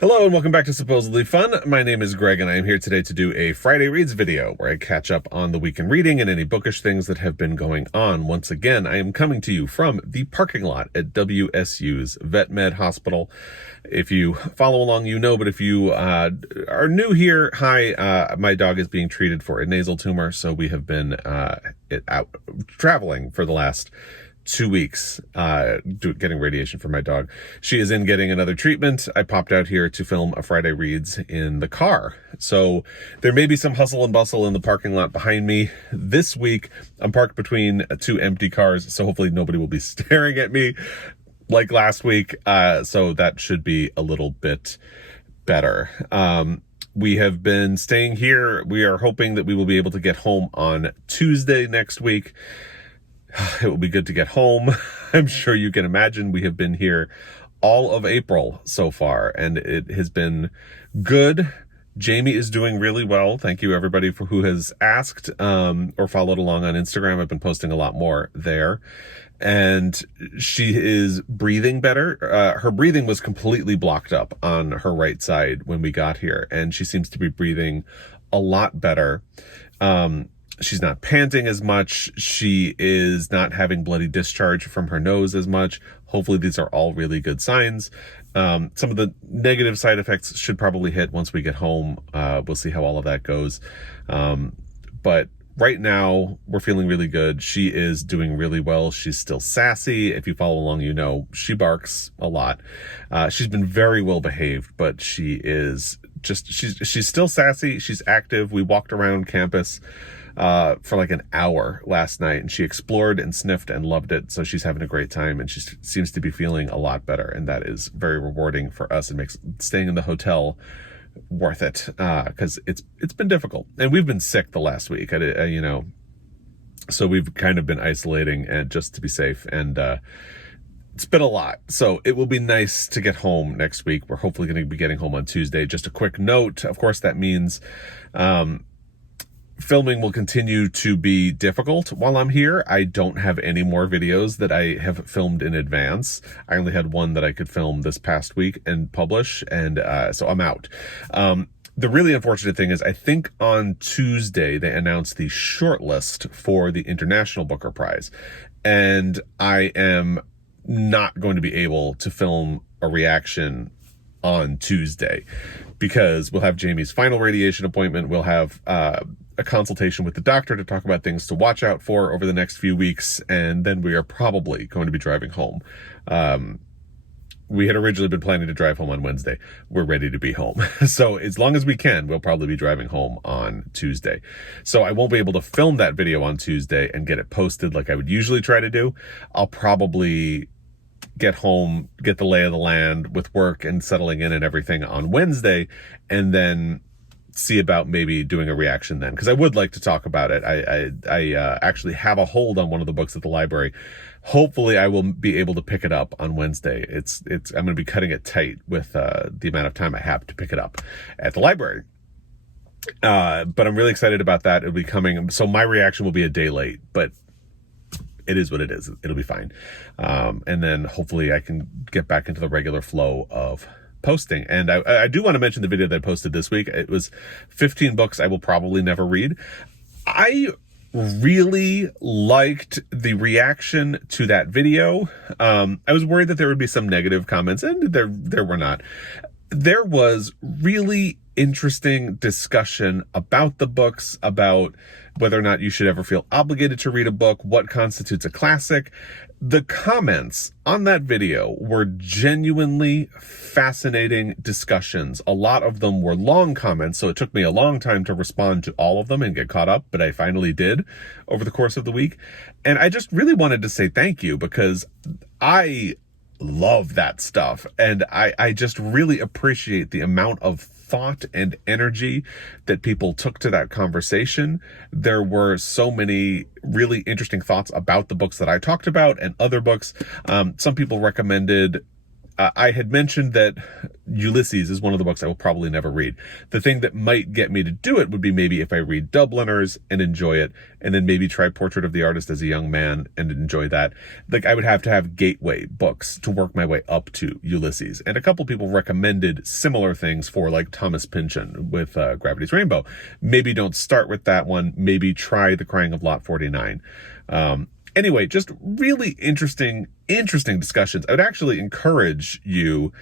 Hello and welcome back to Supposedly Fun. My name is Greg and I am here today to do a Friday Reads video where I catch up on the week in reading and any bookish things that have been going on. Once again, I am coming to you from the parking lot at WSU's Vet Med Hospital. If you follow along, you know, but if you are new here, hi, my dog is being treated for a nasal tumor, so we have been out traveling for the last 2 weeks, getting radiation for my dog. She is in getting another treatment. I popped out here to film a Friday Reads in the car. So there may be some hustle and bustle in the parking lot behind me. This week, I'm parked between two empty cars, so hopefully nobody will be staring at me like last week. So that should be a little bit better. We have been staying here. We are hoping that we will be able to get home on Tuesday next week. It will be good to get home. I'm sure you can imagine we have been here all of April so far, and it has been good. Jamie is doing really well. Thank you, everybody, for who has asked or followed along on Instagram. I've been posting a lot more there. And she is breathing better. Her breathing was completely blocked up on her right side when we got here, and she seems to be breathing a lot better. She's not panting as much. She is not having bloody discharge from her nose as much. Hopefully these are all really good signs. Some of the negative side effects should probably hit once we get home. We'll see how all of that goes. But right now we're feeling really good. She is doing really well. She's still sassy. If you follow along, you know, she barks a lot. She's been very well behaved, but she is just, she's still sassy. She's active. We walked around campus for like an hour last night, and she explored and sniffed and loved it. So she's having a great time, and she seems to be feeling a lot better, and that is very rewarding for us. It makes staying in the hotel worth it, because it's been difficult, and we've been sick the last week. You know, so we've kind of been isolating and just to be safe, and it's been a lot. So it will be nice to get home next week. We're hopefully going to be getting home on Tuesday. Just a quick note, of course, that means filming will continue to be difficult while I'm here. I don't have any more videos that I have filmed in advance. I only had one that I could film this past week and publish, and so I'm out. The really unfortunate thing is I think on Tuesday they announced the shortlist for the International Booker Prize, and I am not going to be able to film a reaction on Tuesday because we'll have Jamie's final radiation appointment. We'll have a consultation with the doctor to talk about things to watch out for over the next few weeks, and then we are probably going to be driving home. We had originally been planning to drive home on Wednesday. We're ready to be home. So as long as we can, we'll probably be driving home on Tuesday. So I won't be able to film that video on Tuesday and get it posted like I would usually try to do. I'll probably get home, get the lay of the land with work and settling in and everything on Wednesday, and then see about maybe doing a reaction then, because I would like to talk about it. I actually have a hold on one of the books at the library. Hopefully I will be able to pick it up on Wednesday. I'm going to be cutting it tight with the amount of time I have to pick it up at the library. But I'm really excited about that. It'll be coming. So my reaction will be a day late, but it is what it is. It'll be fine. And then hopefully I can get back into the regular flow of posting. And I do want to mention the video that I posted this week. It was 15 books I will probably never read. I really liked the reaction to that video. I was worried that there would be some negative comments, and there were not. There was really interesting discussion about the books, about whether or not you should ever feel obligated to read a book, what constitutes a classic. The comments on that video were genuinely fascinating discussions. A lot of them were long comments, so it took me a long time to respond to all of them and get caught up, but I finally did over the course of the week. And I just really wanted to say thank you, because I love that stuff, and I just really appreciate the amount of thought and energy that people took to that conversation. There were so many really interesting thoughts about the books that I talked about and other books. Some people recommended I had mentioned that Ulysses is one of the books I will probably never read. The thing that might get me to do it would be maybe if I read Dubliners and enjoy it, and then maybe try Portrait of the Artist as a Young Man and enjoy that. Like, I would have to have gateway books to work my way up to Ulysses. And a couple people recommended similar things for, like, Thomas Pynchon with Gravity's Rainbow. Maybe don't start with that one. Maybe try The Crying of Lot 49. Anyway, just really interesting discussions. I would actually encourage you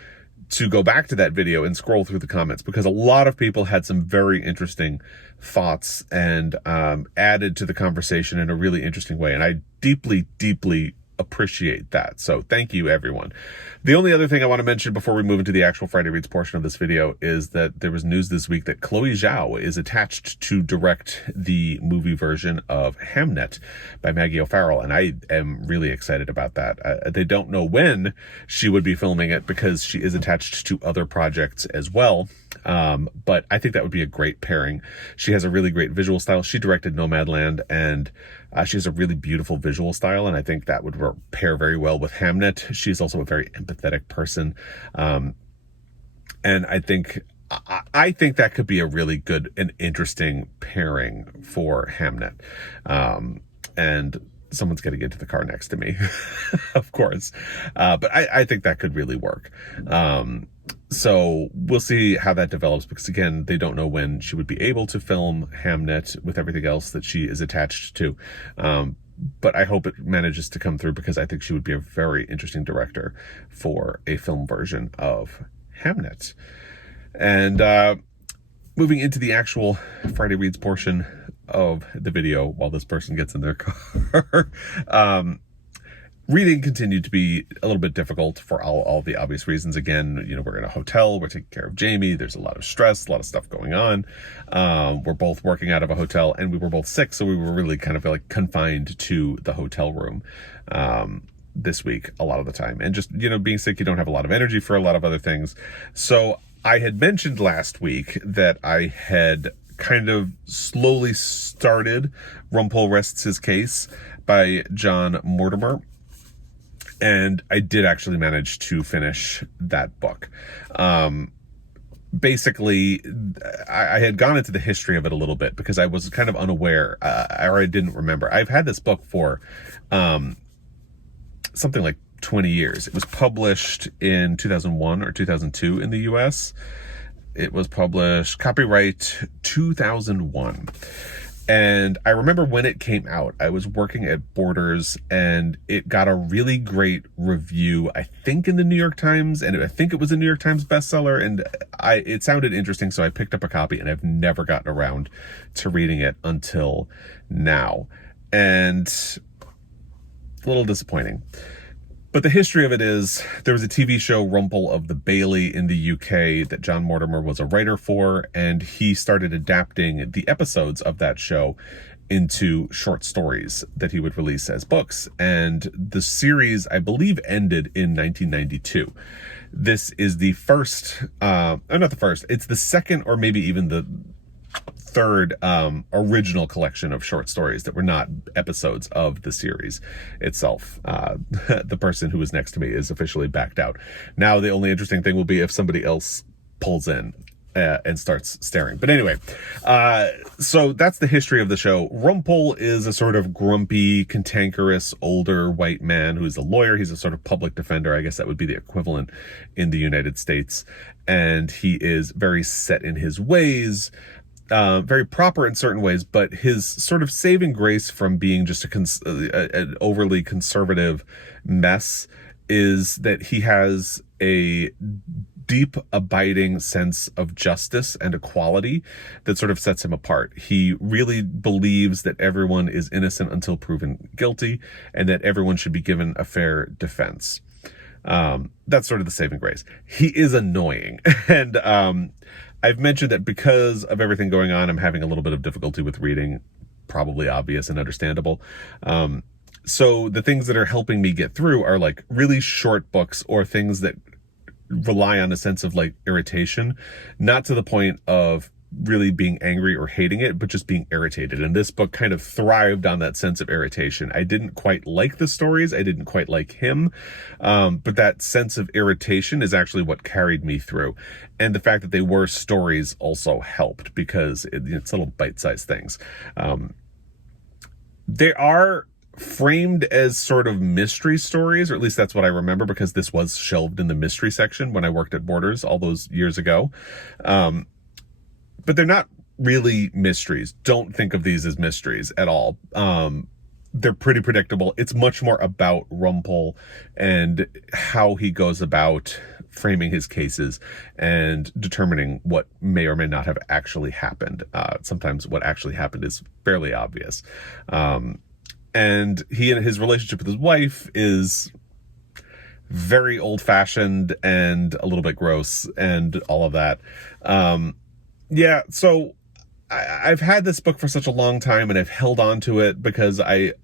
to go back to that video and scroll through the comments, because a lot of people had some very interesting thoughts and added to the conversation in a really interesting way. And I deeply, deeply appreciate that. So thank you, everyone. The only other thing I want to mention before we move into the actual Friday Reads portion of this video is that there was news this week that Chloe Zhao is attached to direct the movie version of Hamnet by Maggie O'Farrell, and I am really excited about that. They don't know when she would be filming it because she is attached to other projects as well. But I think that would be a great pairing. She has a really great visual style. She directed Nomadland, and she has a really beautiful visual style, and I think that would pair very well with Hamnet. She's also a very empathetic person. And I think that could be a really good and interesting pairing for Hamnet. And someone's going to get to the car next to me, of course. But I think that could really work. So we'll see how that develops, because again, they don't know when she would be able to film Hamnet with everything else that she is attached to. But I hope it manages to come through, because I think she would be a very interesting director for a film version of Hamnet. And moving into the actual Friday Reads portion of the video, while this person gets in their car, reading continued to be a little bit difficult for all the obvious reasons. Again, we're in a hotel, we're taking care of Jamie, there's a lot of stress, a lot of stuff going on. We're both working out of a hotel, and we were both sick, so we were really kind of like confined to the hotel room this week a lot of the time. And just, being sick, you don't have a lot of energy for a lot of other things. So I had mentioned last week that I had kind of slowly started Rumpole Rests His Case by John Mortimer. And I did actually manage to finish that book. Basically, I had gone into the history of it a little bit because I was kind of unaware, or I didn't remember. I've had this book for something like 20 years. It was published in 2001 or 2002 in the US. It was published copyright 2001. And I remember when it came out, I was working at Borders, and it got a really great review, I think in the New York Times, and I think it was a New York Times bestseller, and it sounded interesting, so I picked up a copy, and I've never gotten around to reading it until now. And a little disappointing. But the history of it is, there was a TV show, Rumpole of the Bailey, in the UK that John Mortimer was a writer for, and he started adapting the episodes of that show into short stories that he would release as books. And the series, I believe, ended in 1992. This is the first, not the first, it's the second or maybe even the third original collection of short stories that were not episodes of the series itself. The person who was next to me is officially backed out. Now the only interesting thing will be if somebody else pulls in and starts staring. But anyway, so that's the history of the show. Rumpole is a sort of grumpy, cantankerous, older white man who's a lawyer. He's a sort of public defender. I guess that would be the equivalent in the United States. And he is very set in his ways, very proper in certain ways, but his sort of saving grace from being just an overly conservative mess is that he has a deep, abiding sense of justice and equality that sort of sets him apart. He really believes that everyone is innocent until proven guilty, and that everyone should be given a fair defense. That's sort of the saving grace. He is annoying, and I've mentioned that because of everything going on, I'm having a little bit of difficulty with reading, probably obvious and understandable. So the things that are helping me get through are like really short books, or things that rely on a sense of like irritation, not to the point of really being angry or hating it, but just being irritated. And this book kind of thrived on that sense of irritation. I didn't quite like the stories. I didn't quite like him. But that sense of irritation is actually what carried me through. And the fact that they were stories also helped, because it's little bite-sized things. They are framed as sort of mystery stories, or at least that's what I remember, because this was shelved in the mystery section when I worked at Borders all those years ago. But they're not really mysteries. Don't think of these as mysteries at all. They're pretty predictable. It's much more about Rumpole and how he goes about framing his cases and determining what may or may not have actually happened. Sometimes what actually happened is fairly obvious. And he and his relationship with his wife is very old-fashioned and a little bit gross and all of that. Yeah, so I've had this book for such a long time, and I've held on to it because I'd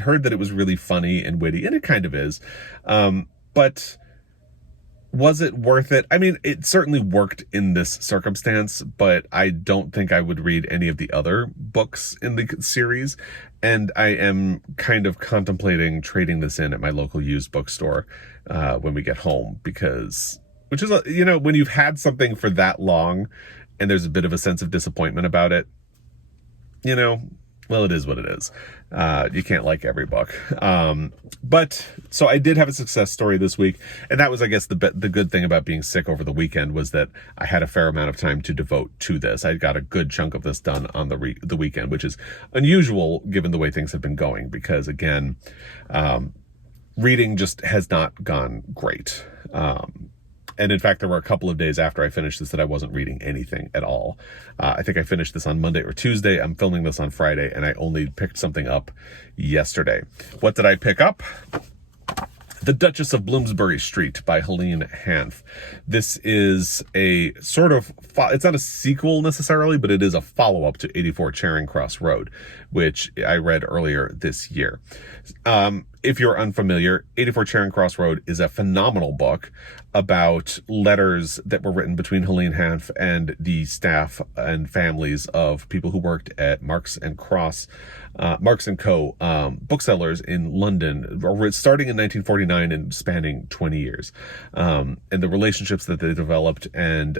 heard that it was really funny and witty, and it kind of is. But was it worth it? I mean, it certainly worked in this circumstance, but I don't think I would read any of the other books in the series. And I am kind of contemplating trading this in at my local used bookstore when we get home, which is, when you've had something for that long and there's a bit of a sense of disappointment about it, well, it is what it is. You can't like every book. But so I did have a success story this week. And that was, I guess, the good thing about being sick over the weekend was that I had a fair amount of time to devote to this. I got a good chunk of this done on the weekend, which is unusual given the way things have been going, because again, reading just has not gone great. And in fact, there were a couple of days after I finished this that I wasn't reading anything at all. I think I finished this on Monday or Tuesday. I'm filming this on Friday, and I only picked something up yesterday. What did I pick up? The Duchess of Bloomsbury Street by Helene Hanff. This is a sort of, it's not a sequel necessarily, but it is a follow-up to 84 Charing Cross Road, which I read earlier this year. If you're unfamiliar, 84 Charing Cross Road is a phenomenal book about letters that were written between Helene Hanff and the staff and families of people who worked at Marks and Co. Booksellers in London, starting in 1949 and spanning 20 years, and the relationships that they developed. And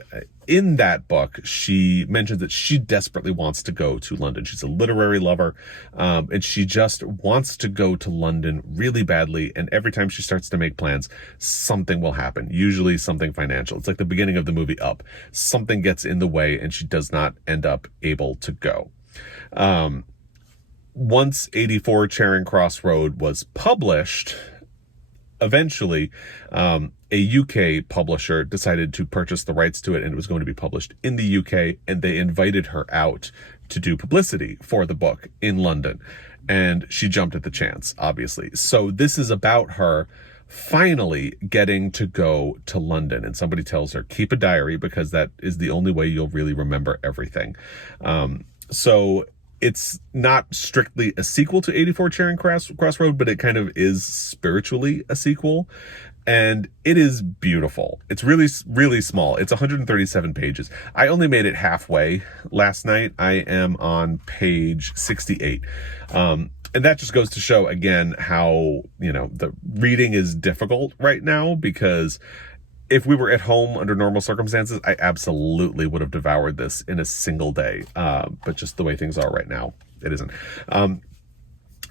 in that book, she mentions that she desperately wants to go to London. She's a literary lover, and she just wants to go to London really badly. And every time she starts to make plans, something will happen, usually something financial. It's like the beginning of the movie Up. Something gets in the way, and she does not end up able to go. Once 84 Charing Cross Road was published, eventually, a UK publisher decided to purchase the rights to it, and it was going to be published in the UK, and they invited her out to do publicity for the book in London. And she jumped at the chance, obviously. So this is about her finally getting to go to London. And somebody tells her, keep a diary, because that is the only way you'll really remember everything. So it's not strictly a sequel to 84 Charing Cross Road, but it kind of is spiritually a sequel. And it is beautiful. It's really, really small. It's 137 pages. I only made it halfway last night. I am on page 68. And that just goes to show, again, how, the reading is difficult right now, because if we were at home under normal circumstances, I absolutely would have devoured this in a single day. But just the way things are right now, it isn't.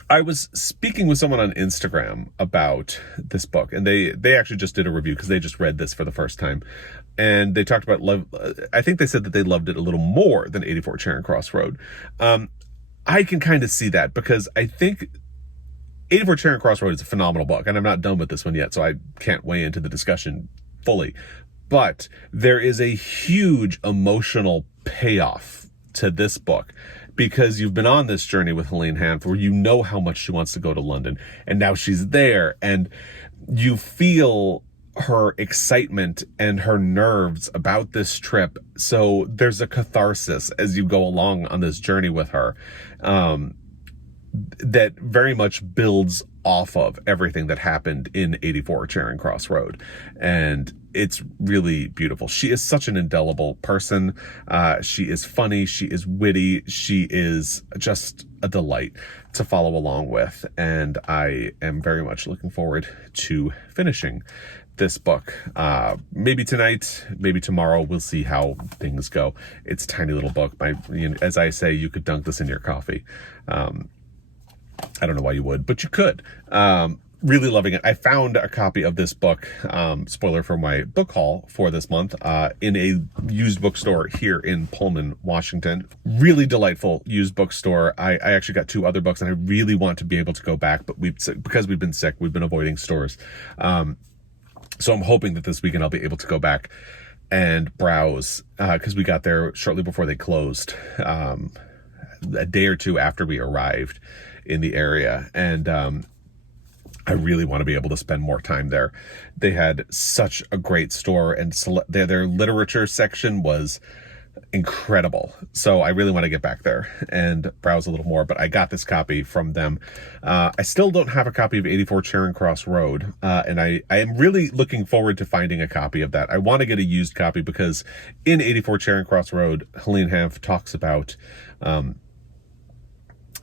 I was speaking with someone on Instagram about this book, and they actually just did a review because they just read this for the first time. And they talked about love. I think they said that they loved it a little more than 84 Charing Cross Road. I can kind of see that, because I think 84 Charing Cross Road is a phenomenal book, and I'm not done with this one yet, so I can't weigh into the discussion fully. But there is a huge emotional payoff to this book, because you've been on this journey with Helene Hanff where you know how much she wants to go to London, and now she's there, and you feel her excitement and her nerves about this trip. So there's a catharsis as you go along on this journey with her, that very much builds off of everything that happened in 84 Charing Cross Road. And it's really beautiful. She is such an indelible person. She is funny. She is witty. She is just a delight to follow along with. And I am very much looking forward to finishing this book. Maybe tonight, maybe tomorrow. We'll see how things go. It's a tiny little book. As I say, you could dunk this in your coffee. I don't know why you would, but you could. Really loving it. I found a copy of this book, spoiler for my book haul for this month, in a used bookstore here in Pullman, Washington. Really delightful used bookstore. I actually got 2 other books, and I really want to be able to go back, but because we've been sick, we've been avoiding stores. So I'm hoping that this weekend I'll be able to go back and browse, because we got there shortly before they closed, a day or 2 after we arrived in the area. And I really want to be able to spend more time there. They had such a great store, and their literature section was incredible. So I really want to get back there and browse a little more, but I got this copy from them. I still don't have a copy of 84 Charing Cross Road, and I am really looking forward to finding a copy of that. I want to get a used copy because in 84 Charing Cross Road, Helene Hanff talks about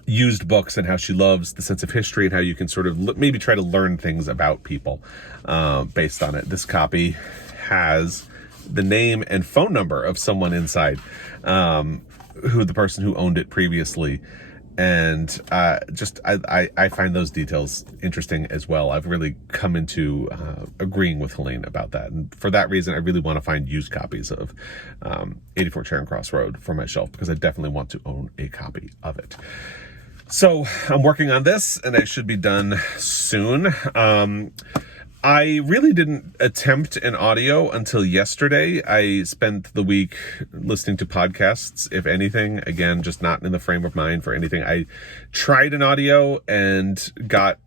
used books and how she loves the sense of history and how you can sort of maybe try to learn things about people based on it. This copy has the name and phone number of someone inside, who the person who owned it previously. And I find those details interesting as well. I've really come into agreeing with Helene about that. And for that reason, I really want to find used copies of 84 Charing Cross Road for my shelf, because I definitely want to own a copy of it. So I'm working on this, and I should be done soon. I really didn't attempt an audio until yesterday. I spent the week listening to podcasts, if anything. Again, just not in the frame of mind for anything. I tried an audio and got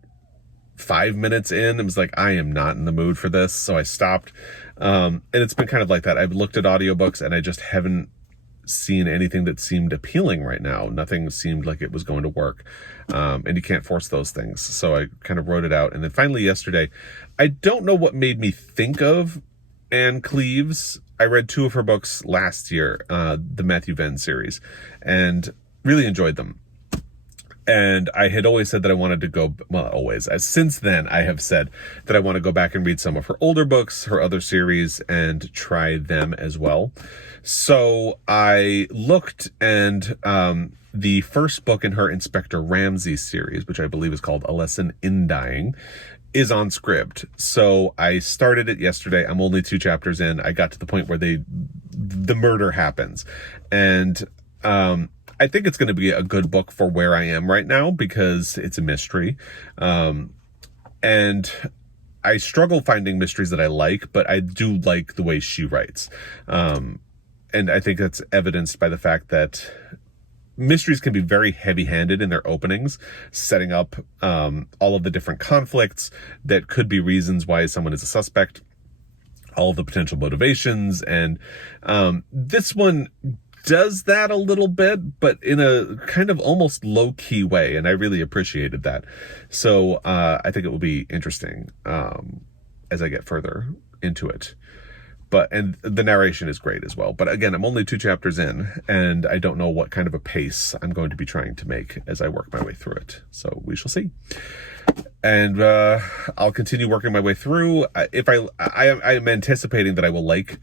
5 minutes in and was like, I am not in the mood for this. So I stopped. And it's been kind of like that. I've looked at audiobooks and I just haven't seen anything that seemed appealing right now. Nothing seemed like it was going to work. And you can't force those things. So I kind of wrote it out. And then finally yesterday, I don't know what made me think of Anne Cleeves. I read 2 of her books last year, the Matthew Venn series, and really enjoyed them. And I had always said that I wanted to go, well, always, since then I have said that I want to go back and read some of her older books, her other series, and try them as well. So I looked, and the first book in her Inspector Ramsay series, which I believe is called A Lesson in Dying, is on Scribd. So I started it yesterday. I'm only 2 chapters in. I got to the point where the murder happens. And I think it's going to be a good book for where I am right now, because it's a mystery. And I struggle finding mysteries that I like, but I do like the way she writes. And I think that's evidenced by the fact that mysteries can be very heavy-handed in their openings, setting up all of the different conflicts that could be reasons why someone is a suspect, all of the potential motivations. And this one does that a little bit, but in a kind of almost low-key way, and I really appreciated that. So I think it will be interesting as I get further into it. And the narration is great as well. But again, I'm only 2 chapters in, and I don't know what kind of a pace I'm going to be trying to make as I work my way through it. So we shall see. And I'll continue working my way through. I am anticipating that I will like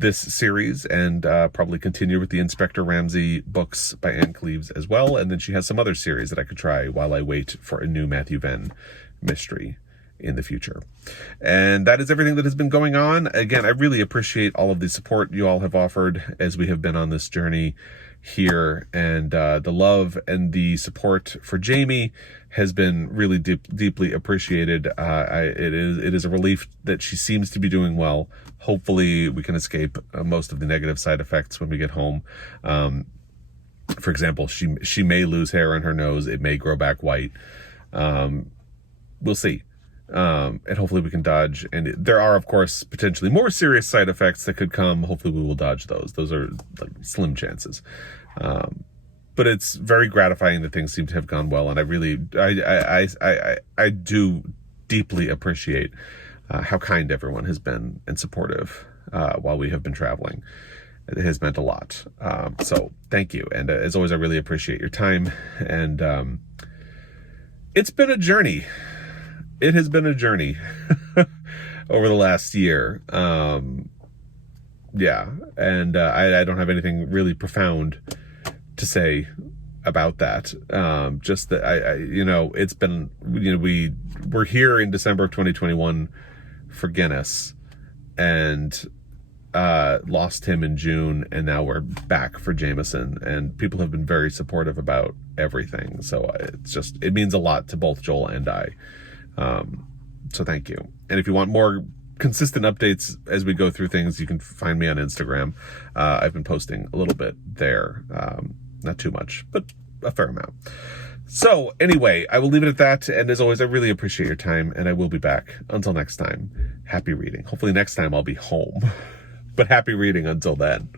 this series and probably continue with the Inspector Ramsay books by Anne Cleeves as well. And then she has some other series that I could try while I wait for a new Matthew Venn mystery in the future. And that is everything that has been going on. Again, I really appreciate all of the support you all have offered as we have been on this journey here, and the love and the support for Jamie has been really deeply appreciated. It is a relief that she seems to be doing well. Hopefully we can escape most of the negative side effects when we get home. For example, she may lose hair on her nose. It may grow back white. We'll see. And hopefully we can dodge. And there are, of course, potentially more serious side effects that could come. Hopefully we will dodge those. Those are like slim chances. but it's very gratifying that things seem to have gone well, and I do deeply appreciate how kind everyone has been and supportive while we have been traveling. It has meant a lot. So thank you. And as always, I really appreciate your time. And it's been a journey. It has been a journey over the last year. Yeah. And I don't have anything really profound to say about that. Just that it's been, we're here in December of 2021 for Guinness, and lost him in June, and now we're back for Jameson, and people have been very supportive about everything. So it means a lot to both Joel and I. So thank you. And if you want more consistent updates as we go through things, you can find me on Instagram. I've been posting a little bit there. Not too much, but a fair amount. So anyway, I will leave it at that. And as always, I really appreciate your time, and I will be back. Until next time, happy reading. Hopefully next time I'll be home, but happy reading until then.